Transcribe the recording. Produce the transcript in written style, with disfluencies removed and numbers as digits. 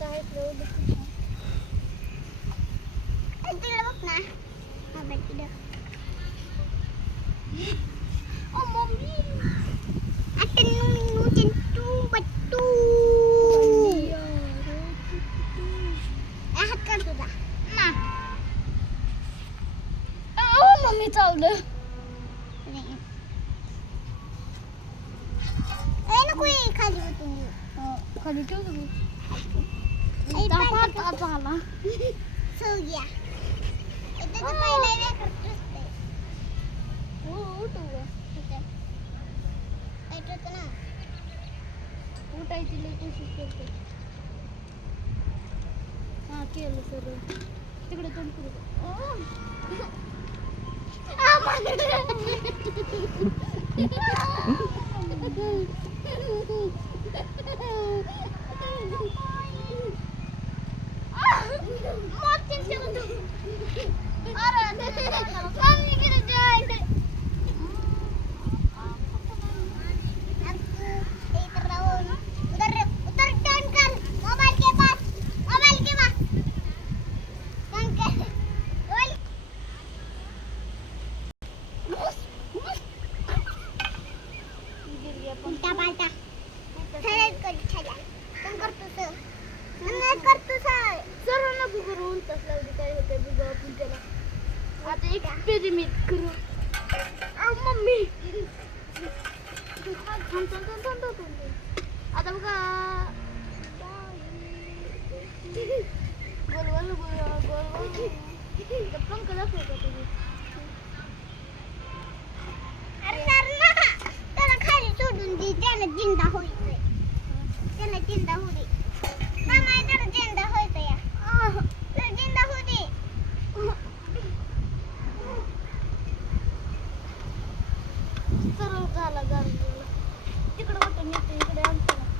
काय तिकडे बघ ना. हा बघ तिकडे. ओ मम्मी. आता नू चिंटू बट्टू. हात काढ तुझा. ना. ओ मम्मी चावलं. नको खाली उतरून खाली ठेव तुम्ही आला सौग्या इथे तर पहिले काय करतोस ते हो उठू उठे ऐकत ना उठायची लई कोशिश करते हा केलं सर तिकडे तोंड करू एक्सपेरिमेंट करू मम्मी आता बघा गोल गोल गोल गोल पंख दाखव का तुम्ही त्याला खाली सोडून दे त्याला जिंदा होईल त्याला जिंदा होऊ दे मामा त्याला जिंदा होईल या त्याला जिंदा होऊ दे सरळ झाला तिकडे वाटून येते इकडे